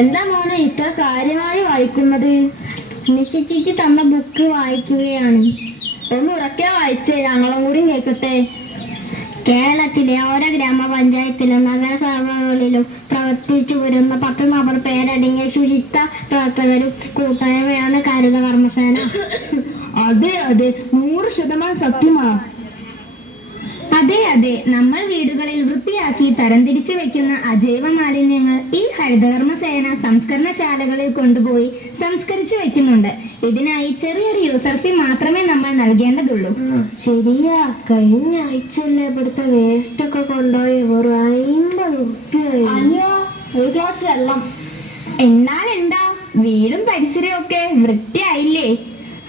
എന്താ മോനെ ഇത്ര കാര്യമായി വായിക്കുന്നത്? നിശ്ചയിച്ച് തന്ന ബുക്ക് വായിക്കുകയാണ്. ഒന്ന് ഉറക്കെ വായിച്ചേ, ഞങ്ങളും കൂടി കേൾക്കട്ടെ. കേരളത്തിലെ ഓരോ ഗ്രാമപഞ്ചായത്തിലും നഗരസഭകളിലും പ്രവർത്തിച്ചു വരുന്ന 10 നമ്പർ പേരടങ്ങിയ ശുചിത്വ പ്രവർത്തകരും കൂട്ടായ്മയാണ് ഹരിത കർമ്മസേന. അതെ അതെ, 100% സത്യമാ. അതെ അതെ, നമ്മൾ വീടുകളിൽ വൃത്തിയാക്കി തരംതിരിച്ചു വെക്കുന്ന അജൈവ മാലിന്യങ്ങൾ ഈ ഹരിതകർമ്മ സേന സംസ്കരണശാലകളിൽ കൊണ്ടുപോയി സംസ്കരിച്ചു വെക്കുന്നുണ്ട്. ഇതിനായി ചെറിയൊരു യൂസർ ഫീ മാത്രമേ നമ്മൾ നൽകേണ്ടതുള്ളൂ. ശരിയാ, കഴിഞ്ഞ ആഴ്ചയല്ലേ ഇവിടുത്തെ വേസ്റ്റ് ഒക്കെ കൊണ്ടുപോയി വെറും 50 റുപ്യായി. അയ്യോ, ഒരു ഗ്ലാസ് വെള്ളം. എന്നാൽ എന്താ, വീടും പരിസരവും ഒക്കെ വൃത്തിയായില്ലേ?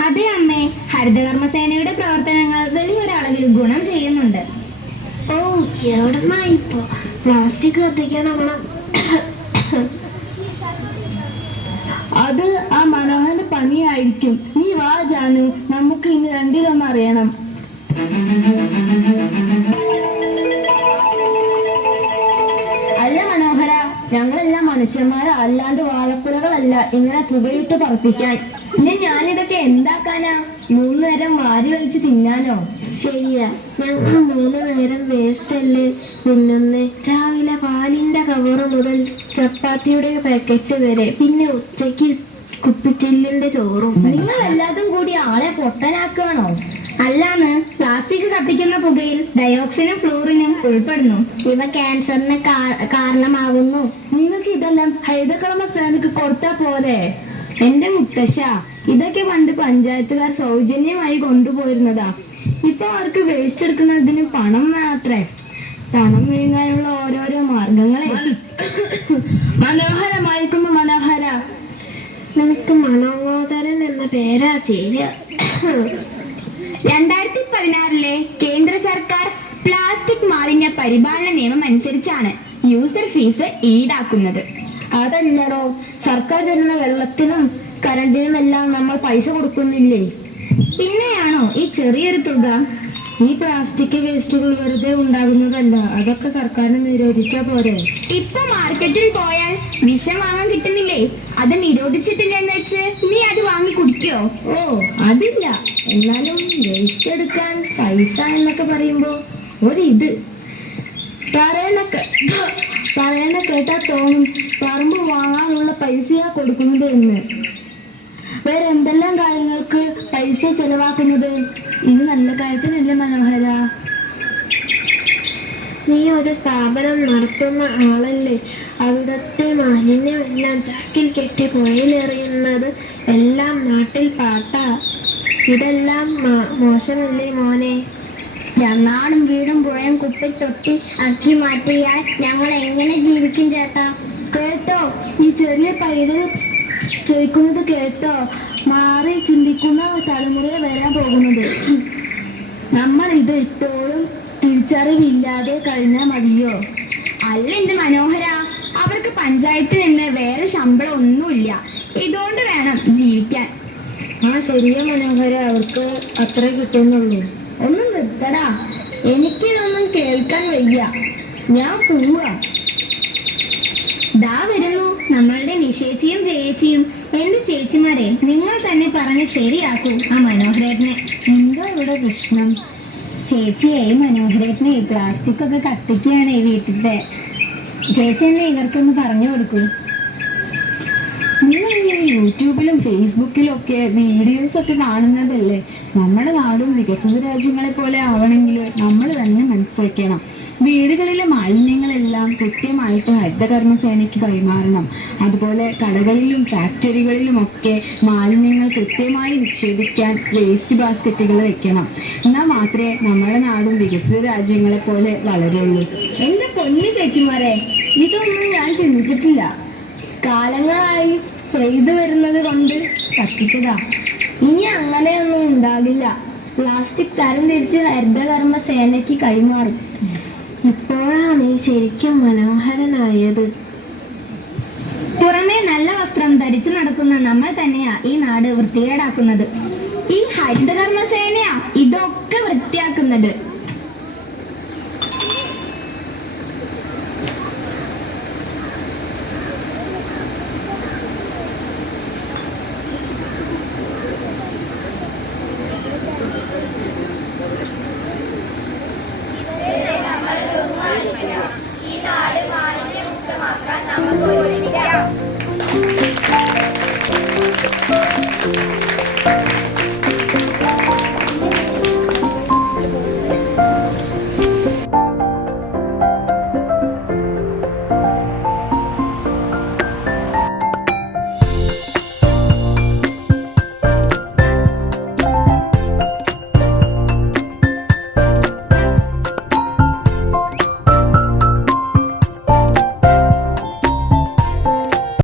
അതെ അമ്മേ, ഹരിതകർമ്മ സേനയുടെ പ്രവർത്തനങ്ങൾ വലിയൊരളവിൽ ഗുണം ചെയ്യുന്നുണ്ട്. ഓ, എവിടുന്നാ ഇപ്പൊ പ്ലാസ്റ്റിക് കത്തിക്കാൻ നമ്മളെ? അത് ആ മനോഹരന്റെ പണിയായിരിക്കും. നീ വാ ജാനു, നമുക്ക് ഇന്ന് രണ്ടിലൊന്ന് അറിയണം. അല്ല മനോഹര, ഞങ്ങളെല്ലാം മനുഷ്യന്മാരാ, അല്ലാണ്ട് വാഴക്കുലകളല്ല ഇങ്ങനെ പുകയിട്ട് പറപ്പിക്കാൻ. പിന്നെ ഞാനിതൊക്കെ എന്താക്കാനാ? 3 നേരം വാരി വലിച്ച് തിന്നാനോ? ശരിയാ, ഞങ്ങൾ 3 നേരം വേസ്റ്റ് അല്ലേ തിന്നുന്നേ. രാവിലെ പാലിന്റെ കവറ് മുതൽ ചപ്പാത്തിയുടെ പാക്കറ്റ് വരെ, പിന്നെ ഉച്ചയ്ക്ക് കുപ്പിച്ചില്ലിന്റെ ചോറും. നിങ്ങൾ എല്ലാതും കൂടി ആളെ പൊട്ടനാക്കുകയാണോ? അല്ലാന്ന്, പ്ലാസ്റ്റിക് കത്തിക്കുന്ന പുകയിൽ ഡയോക്സിനും ഫ്ലൂറിനും ഉൾപ്പെടുന്നു. ഇവ ക്യാൻസറിന് കാരണമാകുന്നു. നിങ്ങൾക്ക് ഇതെല്ലാം ഹരിതകർമ്മ സേനക്ക് കൊടുത്താ പോലെ. എന്റെ മുത്തശ്ശ, ഇതൊക്കെ പണ്ട് പഞ്ചായത്തുകാർ സൗജന്യമായി കൊണ്ടുപോയിരുന്നതാ. ഇപ്പൊ അവർക്ക് വേസ്റ്റ് എടുക്കുന്നതിന് പണം വേണത്രേ. പണം വിഴുങ്ങാനുള്ള ഓരോരോ മാർഗങ്ങളെ. മനോഹരമായിരിക്കുന്നു മനോഹര. നിനക്ക് മനോഹരൻ എന്ന പേരാ ചേരുക. 2016 കേന്ദ്ര സർക്കാർ പ്ലാസ്റ്റിക് മാലിന്യ പരിപാലന നിയമം അനുസരിച്ചാണ് യൂസർ ഫീസ് ഈടാക്കുന്നത്. അതല്ലടോ, സർക്കാർ തരുന്ന വെള്ളത്തിനും കറണ്ടിനും എല്ലാം നമ്മൾ പൈസ കൊടുക്കുന്നില്ലേ? പിന്നെയാണോ ഈ ചെറിയൊരു തുക? ഈ പ്ലാസ്റ്റിക് വേസ്റ്റുകൾ വെറുതെ ഉണ്ടാകുന്നതല്ല, അതൊക്കെ സർക്കാരിന് നിരോധിച്ചാ പോരെ? ഇപ്പൊ മാർക്കറ്റിൽ പോയാൽ വിഷം വാങ്ങാൻ കിട്ടുന്നില്ലേ? അത് നിരോധിച്ചിട്ടില്ലെന്ന് വെച്ച് നീ അത് വാങ്ങി കുടിക്കോ? ഓ, അതില്ല. എന്നാലും വേസ്റ്റ് എടുക്കാൻ പൈസ എന്നൊക്കെ പറയുമ്പോ ഒരിത് പറയണ കേട്ടാ തോന്നും പറമ്പ് വാങ്ങാനുള്ള പൈസയാ കൊടുക്കുന്നത് എന്ന്. വേറെ എന്തെല്ലാം കാര്യങ്ങൾക്ക് പൈസ ചെലവാക്കുന്നത്? ഇത് നല്ല കാര്യത്തിനല്ലേ മനോഹര? നീ ഒരു സ്ഥാപനം നടത്തുന്ന ആളല്ലേ? അവിടുത്തെ മാലിന്യമെല്ലാം ചാക്കിൽ കെട്ടി പുഴയിലെറിയുന്നത് എല്ലാം നാട്ടിൽ പാട്ടാ. ഇതെല്ലാം മോശമല്ലേ മോനെ? നാടും വീടും പുഴയും കുപ്പി തൊട്ടി ആക്കി മാറ്റിയാൽ ഞങ്ങൾ എങ്ങനെ ജീവിക്കും ചേട്ടാ? കേട്ടോ, ഈ ചെറിയ പൈതൽ ചോദിക്കുന്നത് കേട്ടോ? മാറി ചിന്തിക്കുന്ന തലമുറയെ വരാൻ പോകുന്നത്. നമ്മൾ ഇത് ഇപ്പോഴും തിരിച്ചറിവില്ലാതെ കഴിഞ്ഞാൽ മതിയോ? അല്ല എന്റെ മനോഹര, അവർക്ക് പഞ്ചായത്തിൽ നിന്ന് വേറെ ശമ്പളം ഒന്നുമില്ല. ഇതുകൊണ്ട് വേണം ജീവിക്കാൻ. ആ ശരിയാ മനോഹര, അവർക്ക് അത്രേ കിട്ടുന്നുള്ളൂ. ഒന്ന് നിർത്തടാ, എനിക്കിതൊന്നും കേൾക്കാൻ വയ്യ. ഞാൻ പോവാ. ദാ വരുന്നു നമ്മളുടെ നിശേച്ചിയും ജയേച്ചിയും. എന്ത് ചേച്ചിമാരെ, നിങ്ങൾ തന്നെ പറഞ്ഞ് ശരിയാക്കൂ ആ മനോഹരേട്ടനെ. എന്താ ഇവിടെ പ്രശ്നം? ചേച്ചിയെ, മനോഹരേട്ടനെ പ്ലാസ്റ്റിക് ഒക്കെ കത്തിക്കുകയാണ് വീട്ടിലത്തെ. ചേച്ചി എന്നെ ഇവർക്കൊന്ന് പറഞ്ഞു കൊടുക്കൂ. നിങ്ങൾ ഇങ്ങനെ യൂട്യൂബിലും ഫേസ്ബുക്കിലും ഒക്കെ വീഡിയോസ് ഒക്കെ കാണുന്നതല്ലേ? നമ്മുടെ നാടും വികസിത രാജ്യങ്ങളെ പോലെ ആവണമെങ്കിൽ നമ്മൾ തന്നെ മനസ്സിലാക്കണം. വീടുകളിലെ മാലിന്യങ്ങളെല്ലാം കൃത്യമായിട്ട് ഹരിതകർമ്മ സേനയ്ക്ക് കൈമാറണം. അതുപോലെ കടകളിലും ഫാക്ടറികളിലും ഒക്കെ മാലിന്യങ്ങൾ കൃത്യമായി നിക്ഷേപിക്കാൻ വേസ്റ്റ് ബാസ്ക്കറ്റുകൾ വെക്കണം. എന്നാൽ മാത്രമേ നമ്മുടെ നാടും വികസിത രാജ്യങ്ങളെ പോലെ വളരുള്ളൂ. എന്റെ പൊന്നു ചേച്ചിമാരെ, ഇതൊന്നും ഞാൻ ചിന്തിച്ചിട്ടില്ല. കാലങ്ങളായി ചെയ്തു വരുന്നത് കൊണ്ട് കത്തിച്ചതാ. ഇനി അങ്ങനെയൊന്നും ഉണ്ടാകില്ല. പ്ലാസ്റ്റിക് തരം തിരിച്ച് ഹരിതകർമ്മ സേനയ്ക്ക് കൈമാറും. ഇപ്പോഴാണ് നീ ശരിക്കും മനോഹരനായത്. പുറമേ നല്ല വസ്ത്രം ധരിച്ചു നടക്കുന്ന നമ്മൾ തന്നെയാ ഈ നാട് വൃത്തികേടാക്കുന്നത്. ഈ ഹരിതകർമ്മ സേനയാ ഇതൊക്കെ വൃത്തിയാക്കുന്നത്.